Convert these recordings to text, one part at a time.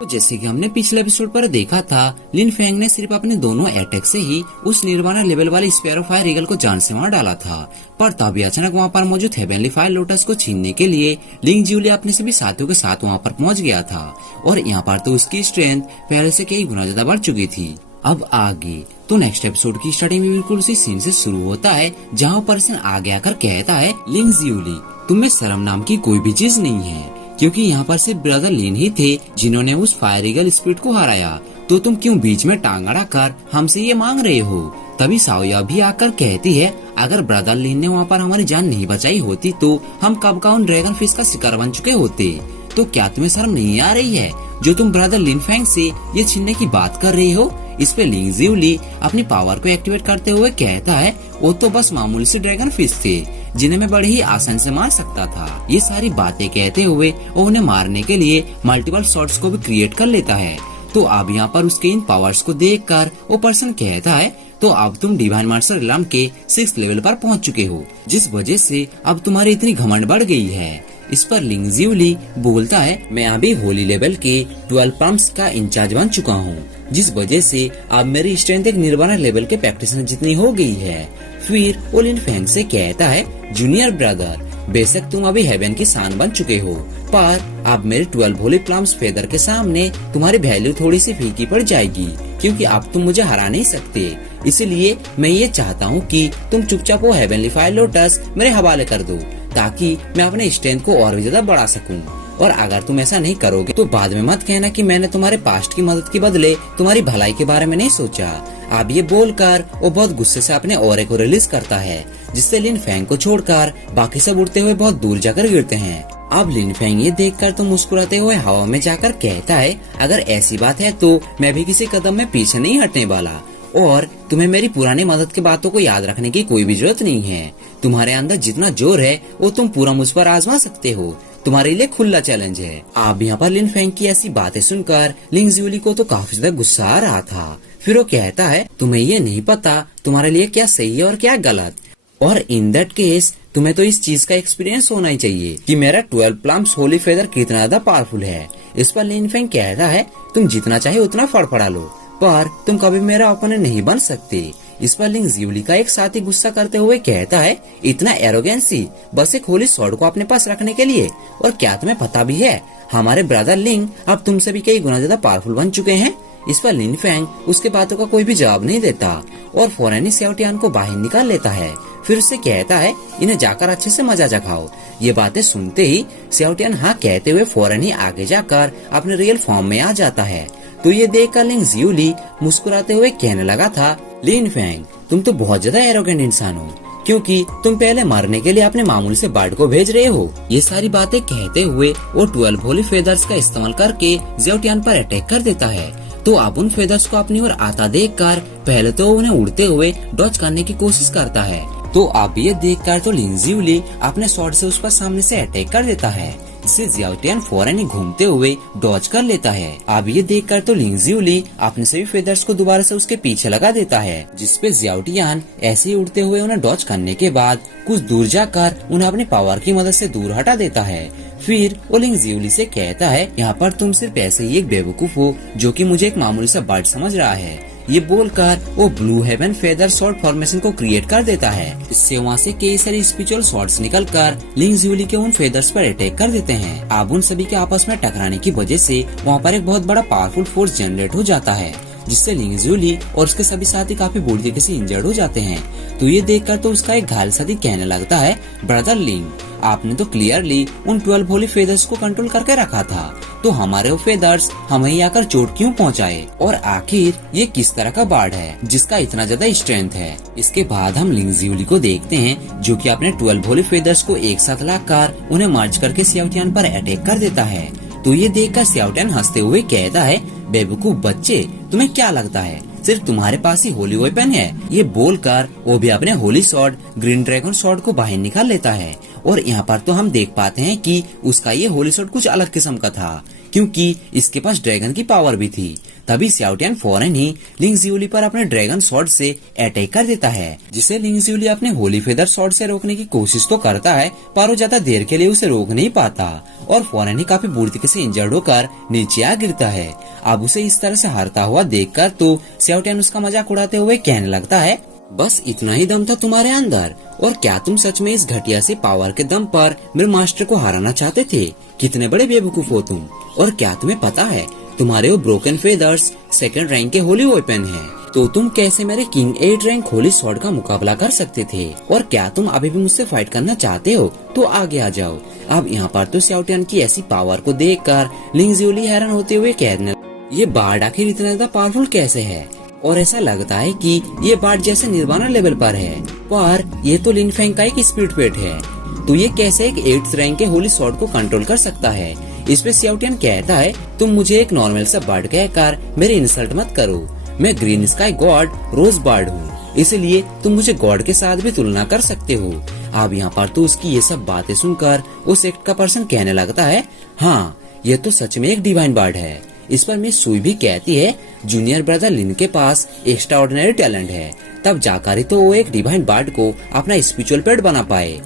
तो जैसे कि हमने पिछले एपिसोड पर देखा था, लिन फेंग ने सिर्फ अपने दोनों अटैक से ही उस निर्वाणा लेवल वाले स्पैरो फायर ईगल को जान से मार डाला था। पर तभी अचानक वहाँ पर मौजूद हेवनली फायर लोटस को छीनने के लिए लिंग जियोली अपने सभी साथियों के साथ वहाँ पर पहुँच गया था और यहाँ पर तो उसकी स्ट्रेंथ पहले से कई गुना ज्यादा बढ़ चुकी थी। अब आगे तो नेक्स्ट एपिसोड की स्टार्टिंग में बिल्कुल उसी सीन से शुरू होता है जहाँ पर्सन आगे आकर कहता है, लिंग जियोली तुम्हें शर्म नाम की कोई भी चीज नहीं है, क्योंकि यहाँ पर सिर्फ ब्रदर लिन ही थे जिन्होंने उस फायर ईगल स्पिरिट को हराया, तो तुम क्यों बीच में टांग अड़ा कर हमसे ये मांग रहे हो। तभी साओया भी आकर कहती है, अगर ब्रदर लिन ने वहाँ पर हमारी जान नहीं बचाई होती तो हम कब का उन ड्रैगन फिश का शिकार बन चुके होते। तो क्या तुम्हें शर्म नहीं आ रही है जो तुम ब्रदर लिन फेंग से ये छीनने की बात कर रही हो। इस पे लिंग जियोली अपनी पावर को एक्टिवेट करते हुए कहता है, वो तो बस मामूली से ड्रैगन फिश थे जिन्हें मैं बड़े ही आसान से मार सकता था। ये सारी बातें कहते हुए वो उन्हें मारने के लिए मल्टीपल शॉट्स को भी क्रिएट कर लेता है। तो अब यहाँ पर उसके इन पावर्स को देखकर वो पर्सन कहता है, तो अब तुम डिवाइन मार्शल रिलम के 6th लेवल पर पहुँच चुके हो, जिस वजह से अब तुम्हारी इतनी घमंड बढ़ गई है। इस पर लिंग जियोली बोलता है, मैं अभी होली लेवल के 12 पंप्स का इंचार्ज बन चुका हूँ, जिस वजह से अब मेरी स्ट्रेंथ एक निर्वाणा लेवल के प्रैक्टिशनर जितनी हो गई है। फिर वो लिन फेंग से कहता है, जूनियर ब्रदर बेशक तुम अभी हेवन की शान बन चुके हो, पर अब मेरे 12 होली प्लम्स फेदर के सामने तुम्हारी वैल्यू थोड़ी सी फीकी पड़ जाएगी, क्योंकि अब तुम मुझे हरा नहीं सकते। इसलिए मैं ये चाहता हूँ कि तुम चुपचाप वो हेवनली फायर लोटस मेरे हवाले कर दो, ताकि मैं अपने स्ट्रेंथ को और भी ज्यादा बढ़ा सकूं। और अगर तुम ऐसा नहीं करोगे तो बाद में मत कहना कि मैंने तुम्हारे पास्ट की मदद के बदले तुम्हारी भलाई के बारे में नहीं सोचा। अब ये बोलकर वो बहुत गुस्से से अपने ऑरे को रिलीज करता है, जिससे लिन फेंग को छोड़कर बाकी सब उड़ते हुए बहुत दूर जाकर गिरते हैं। अब लिन फेंग ये देखकर तो मुस्कुराते हुए हवा में जाकर कहता है, अगर ऐसी बात है तो मैं भी किसी कदम में पीछे नहीं हटने वाला, और तुम्हें मेरी पुरानी मदद की बातों को याद रखने की कोई भी जरूरत नहीं है। तुम्हारे अंदर जितना जोर है वो तुम पूरा मुझ पर आजमा सकते हो, तुम्हारे लिए खुला चैलेंज है। आप यहाँ पर लिन फेंग की ऐसी बातें सुनकर लिंग जियोली को तो काफी ज्यादा गुस्सा आ रहा था। फिर वो कहता है, तुम्हें ये नहीं पता तुम्हारे लिए क्या सही है और क्या गलत, और इन दैट केस तुम्हें तो इस चीज का एक्सपीरियंस होना ही चाहिए कि मेरा 12 प्लम्स होली फेदर कितना ज्यादा पावरफुल है। इस पर लिन फेंग कहता है, तुम जितना चाहे उतना फड़फड़ा लो, पर तुम कभी मेरा ओपोनेंट नहीं बन सकते। इस पर लिंग जियोली का एक साथी गुस्सा करते हुए कहता है, इतना एरोगेंसी बस एक होली स्वॉर्ड को अपने पास रखने के लिए, और क्या तुम्हें पता भी है हमारे ब्रदर लिंग अब तुमसे भी कई गुना ज्यादा पावरफुल बन चुके हैं। इस पर लिन फेंग उसके बातों का कोई भी जवाब नहीं देता और फौरन ही सेवटियान को बाहर निकाल लेता है। फिर उससे कहता है, इन्हें जाकर अच्छे से मजा चखाओ। ये बातें सुनते ही सेवटियान हाँ कहते हुए फौरन ही आगे जाकर अपने रियल फॉर्म में आ जाता है। तो ये देखकर लिंग जियोली मुस्कुराते हुए कहने लगा था, लिन फेंग तुम तो बहुत ज्यादा एरोगेंट इंसान हो, क्योंकि तुम पहले मरने के लिए अपने मामूली से बर्ड को भेज रहे हो। ये सारी बातें कहते हुए वो 12 होली फेदर्स का इस्तेमाल करके जेवटियान पर अटैक कर देता है। तो अब उन फेदर्स को अपनी ओर आता देखकर पहले तो उन्हें उड़ते हुए डॉज करने की कोशिश करता है। तो अब ये देखकर तो लिंग जियोली अपने शॉट से उस पर सामने से अटैक कर देता है, जिससे जेवटियान फौरन ही घूमते हुए डॉज कर लेता है। अब ये देखकर तो लिंग जियोली अपने सभी फेदर्स को दोबारा से उसके पीछे लगा देता है, जिसपे जेवटियान ऐसे ही उड़ते हुए उन्हें डॉज करने के बाद कुछ दूर जाकर उन्हें अपनी पावर की मदद से दूर हटा देता है। फिर वो लिंग जियोली से कहता है, यहाँ पर तुम सिर्फ ऐसे ही एक बेवकूफ हो जो कि मुझे एक मामूली सा बर्ड समझ रहा है। ये बोलकर वो blue heaven feather short formation को क्रिएट कर देता है। इससे वहाँ से कई सारी स्पिरिचुअल शॉट्स निकलकर लिंग जियोली के उन फेदर्स पर अटैक कर देते हैं। अब उन सभी के आपस में टकराने की वजह से वहाँ पर एक बहुत बड़ा पावरफुल फोर्स जनरेट हो जाता है, जिससे लिंग जियोली और उसके सभी साथी काफी बुरी तरीके से इंजर्ड हो जाते हैं। तो ये देखकर तो उसका एक घायल साथी कहने लगता है, ब्रदर लिंग आपने तो क्लियरली उन 12 होली फेदर्स को कंट्रोल करके रखा था, तो हमारे वो फेदर्स हमें आकर चोट क्यों पहुंचाए, और आखिर ये किस तरह का बर्ड है जिसका इतना ज्यादा स्ट्रेंथ है। इसके बाद हम लिंग जियोली को देखते हैं जो कि अपने 12 होली फेदर्स को एक साथ लाकर उन्हें मर्ज करके सेवटियान पर अटैक कर देता है। तो ये देखकर सेवटियान हंसते हुए कहता है, बेवकूफ बच्चे तुम्हें क्या लगता है सिर्फ तुम्हारे पास ही होली वेपन है। ये बोलकर वो भी अपने Holi sword green dragon sword को बाहर निकाल लेता है। और यहाँ पर तो हम देख पाते हैं कि उसका ये होली स्वॉर्ड कुछ अलग किस्म का था, क्योंकि इसके पास ड्रैगन की पावर भी थी। तभी स्याओटियन फौरन ही लिंग जियोली पर अपने ड्रैगन स्वॉर्ड से अटैक कर देता है, जिसे लिंग जियोली अपने होली फेदर स्वॉर्ड से रोकने की कोशिश तो करता है, पर वो ज्यादा देर के लिए उसे रोक नहीं पाता और फौरन ही काफी बुरी तरीके से इंजर्ड होकर नीचे आ गिरता है। अब उसे इस तरह से हारता हुआ देखकर तो स्याओटियन उसका मजाक उड़ाते हुए कहने लगता है, बस इतना ही दम था तुम्हारे अंदर, और क्या तुम सच में इस घटिया से पावर के दम पर मेरे मास्टर को हराना चाहते थे? कितने बड़े बेवकूफ हो तुम। और क्या तुम्हें पता है तुम्हारे वो ब्रोकन फेदर्स सेकंड रैंक के होली वेपन हैं, तो तुम कैसे मेरे किंग 8 रैंक होली स्वॉर्ड का मुकाबला कर सकते थे? और क्या तुम अभी भी मुझसे फाइट करना चाहते हो? तो आगे आ जाओ। अब यहाँ पर तो स्याओटियन की ऐसी पावर को देखकर लिंग जियोली हैरान होते हुए कहने, ये बार्ड आखिर इतना ज्यादा पावरफुल कैसे है? और ऐसा लगता है कि ये बार्ड जैसे निर्वाणा लेवल पर है, पर ये तो लिन फेंग का एक स्पीड पेट है, तो ये कैसे एक 8th रैंक के होली स्वॉर्ड को कंट्रोल कर सकता है? इस पे स्याओटियन कहता है, तुम मुझे एक नॉर्मल सा बर्ड कहकर मेरी इंसल्ट मत करो। मैं ग्रीन स्काई गॉड रोज बर्ड हूँ, इसलिए तुम मुझे गॉड के साथ भी तुलना कर सकते हो। अब यहाँ पर तो उसकी ये सब बातें सुनकर उस सेक्ट का पर्सन कहने लगता है, हाँ ये तो सच में एक डिवाइन बर्ड है। इस पर मिस सुई भी कहती है, जूनियर ब्रदर लिन के पास एक्स्ट्रा ऑर्डिनरी टैलेंट है, तब जाकर ही तो वो एक डिवाइन बर्ड को अपना स्पिरिचुअल पेट बना पाए।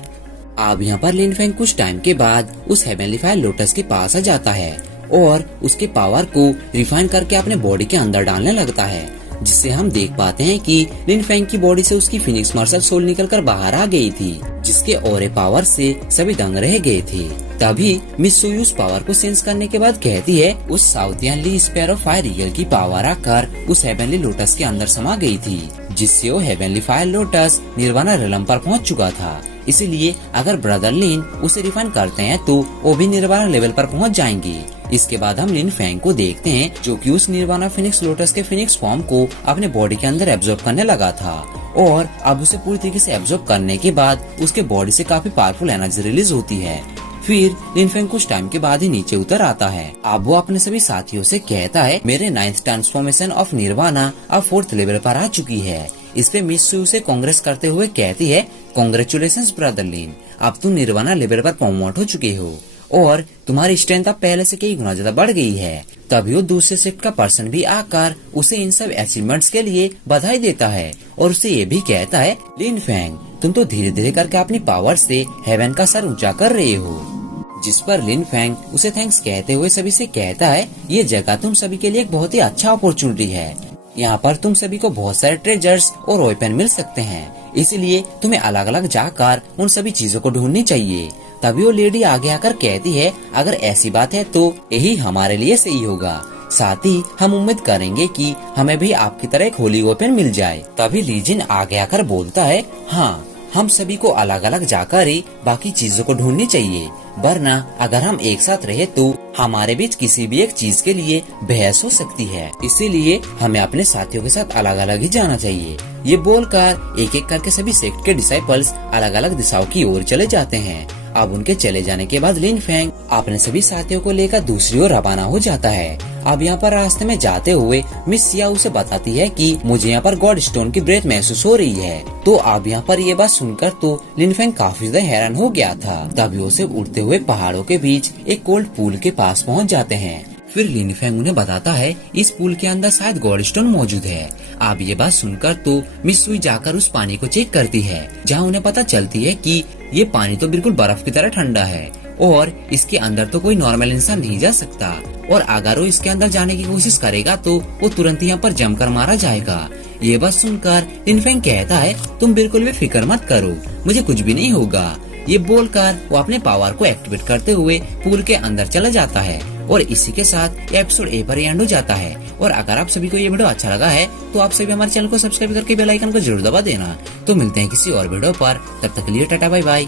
अब यहाँ पर लिन फेंग कुछ टाइम के बाद उस हेवनली फायर लोटस के पास आ जाता है और उसके पावर को रिफाइन करके अपने बॉडी के अंदर डालने लगता है, जिससे हम देख पाते हैं कि लिन फेंग की बॉडी से उसकी फिनिक्स मार्शल सोल निकलकर बाहर आ गई थी, जिसके औरे पावर से सभी दंग रह गए थे। तभी मिस सुई उस पावर को सेंस करने के बाद कहती है, उस साउथियनली स्पैरो फायर ईगल की पावर आकर उस हेवनली लोटस के अंदर समा गई थी, जिससे वो हेवनली फायर लोटस निर्वाणा रेलम पर पहुंच चुका था। इसीलिए अगर ब्रदर लिन उसे रिफाइन करते हैं तो वो भी निर्वाणा लेवल पर पहुंच जाएंगी। इसके बाद हम लिन फेंग को देखते हैं, जो कि उस निर्वाणा फिनिक्स लोटस के फिनिक्स फॉर्म को अपने बॉडी के अंदर एब्जॉर्ब करने लगा था, और अब उसे पूरी तरीके से एब्जॉर्ब करने के बाद उसके बॉडी से काफी पावरफुल एनर्जी रिलीज होती है। फिर लिन फेंग कुछ टाइम के बाद ही नीचे उतर आता है। अब वो अपने सभी साथियों से कहता है, मेरे 9th ट्रांसफॉर्मेशन ऑफ निर्वाणा अब 4th लेवल पर आ चुकी है। इस पे मिस सुई उसे कांग्रेस करते हुए कहती है, कांग्रेचुलेशंस ब्रदर लिन, अब तुम निर्वाणा लेवल पर प्रमोट हो चुके हो और तुम्हारी स्ट्रेंथ अब पहले से कई गुना ज्यादा बढ़ गई है। तभी वो दूसरे सेक्ट का पर्सन भी आकर उसे इन सब अचीवमेंट्स के लिए बधाई देता है और उसे ये भी कहता है, लिन फेंग तुम तो धीरे धीरे करके अपनी पावर से हेवन का सर ऊंचा कर रहे हो। जिस पर लिन फेंग उसे थैंक्स कहते हुए सभी से कहता है, ये जगह तुम सभी के लिए एक बहुत ही अच्छा अपॉर्चुनिटी है। यहाँ पर तुम सभी को बहुत सारे ट्रेजर्स और वेपन मिल सकते हैं, इसलिए तुम्हें अलग अलग जाकर उन सभी चीजों को ढूंढनी चाहिए। तभी वो लेडी आगे आकर कहती है, अगर ऐसी बात है तो यही हमारे लिए सही होगा। साथ ही हम उम्मीद करेंगे कि हमें भी आपकी तरह एक होली वेपन मिल जाए। तभी लीजिन आगे आकर बोलता है, हाँ हम सभी को अलग अलग जाकर ही बाकी चीजों को ढूंढनी चाहिए, वरना अगर हम एक साथ रहे तो हमारे बीच किसी भी एक चीज के लिए बहस हो सकती है। इसीलिए हमें अपने साथियों के साथ अलग अलग ही जाना चाहिए। ये बोलकर एक एक करके सभी सेक्ट के डिसाइपल्स अलग अलग दिशाओं की ओर चले जाते हैं। अब उनके चले जाने के बाद लिन फेंग अपने सभी साथियों को लेकर दूसरी ओर रवाना हो जाता है। अब यहाँ पर रास्ते में जाते हुए मिस सिया उसे बताती है कि मुझे यहाँ पर गॉड स्टोन की ब्रेथ महसूस हो रही है। तो अब यहाँ पर ये बात सुनकर तो लिन फेंग काफी ज्यादा हैरान हो गया था। तभी उसे उड़ते हुए पहाड़ों के बीच एक कोल्ड पूल के पास पहुँच जाते हैं। फिर लिन फेंग उन्हें बताता है, इस पूल के अंदर शायद गॉड स्टोन मौजूद है। अब ये बात सुनकर तो मिस सुई जाकर उस पानी को चेक करती है, जहाँ उन्हें पता चलती है कि ये पानी तो बिल्कुल बर्फ की तरह ठंडा है और इसके अंदर तो कोई नॉर्मल इंसान नहीं जा सकता, और अगर वो इसके अंदर जाने की कोशिश करेगा तो वो तुरंत यहाँ पर जमकर मारा जाएगा। ये बात सुनकर लिन फेंग कहता है, तुम बिल्कुल भी फिक्र मत करो, मुझे कुछ भी नहीं होगा। ये बोलकर वो अपने पावर को एक्टिवेट करते हुए पूल के अंदर चला जाता है। और इसी के साथ ये एपिसोड ए पर एंड हो जाता है। और अगर आप सभी को ये वीडियो अच्छा लगा है तो आप सभी हमारे चैनल को सब्सक्राइब करके बेल आइकन को जरूर दबा देना। तो मिलते हैं किसी और वीडियो पर, तब तक के लिए टाटा बाय बाय।